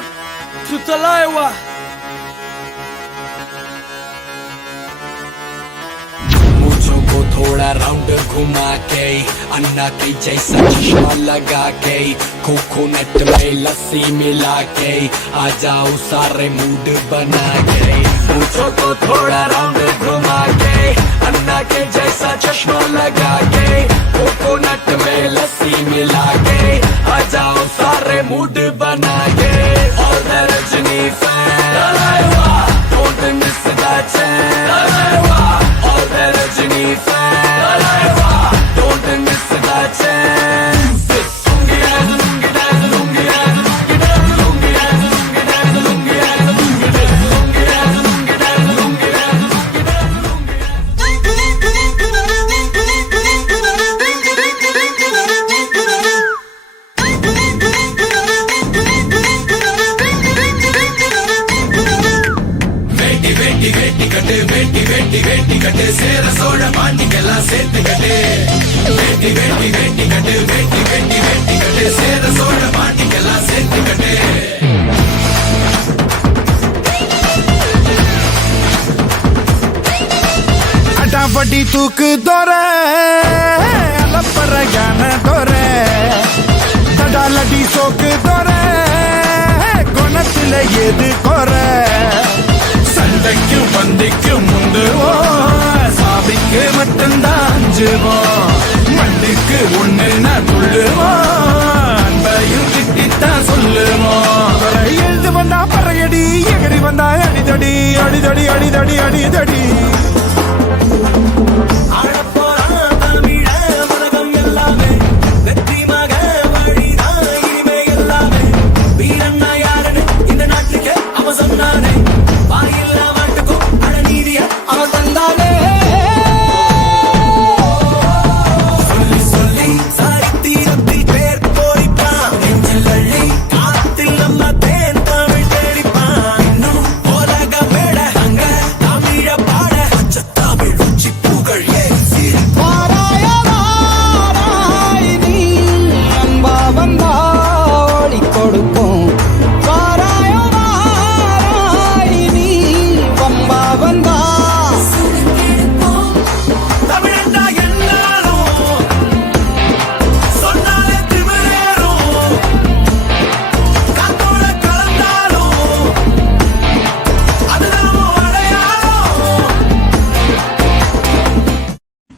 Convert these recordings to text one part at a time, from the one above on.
out to Talaiwa. मुझो को थोड़ा round घुमा के अन्ना की जैसा चश्मा लगा के कोकोनट में लस्सी मिला के आ जाओ सारे मूड बना के मुझो को थोड़ा राउंड घुमा के अन्ना के जैसा चश्मा लगा के कोकोनट में लस्सी मिला के आ जाओ सारे मूड बना के और the Rajni fan don't miss that chance all the Rajini fans don't miss that chance lungi dance lungi dance lungi dance lungi dance lungi dance lungi dance lungi dance lungi dance lungi dance lungi dance lungi dance வேட்டி கட்டு சேர சோழ பாண்டிக்கெல்லாம் சேர்த்து கட்டு வேட்டி கட்டு வேட்டி கட்டு சேர சோழ பாண்டிக்கெல்லாம் சேர்த்து கட்டு அடாபடி தூக்கு தோற அலப்பற ஞான தோற தடாலடி சோக்கு தோற குணத்துல எது கோர சண்டைக்கும் பந்திக்கும் முந்துவோம் சாபிக்கு மட்டும்தான் அஞ்சுவோம் மண்ணுக்கு ஒண்ணுன்னா துள்ளுவோம் அன்பையும் திட்டித்தான் சொல்லுவோம் எழுது வந்தா பறையடி எகரி வந்தா அடிதடி அடிதடி அடிதடி அடிதடி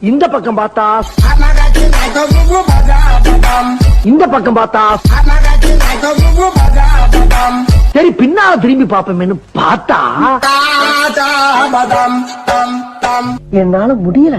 இந்த பக்கம் பார்த்தா இந்த பக்கம் பார்த்தா சரி பின்னால திரும்பி பாப்போமேனு பார்த்தா என்னால முடியல.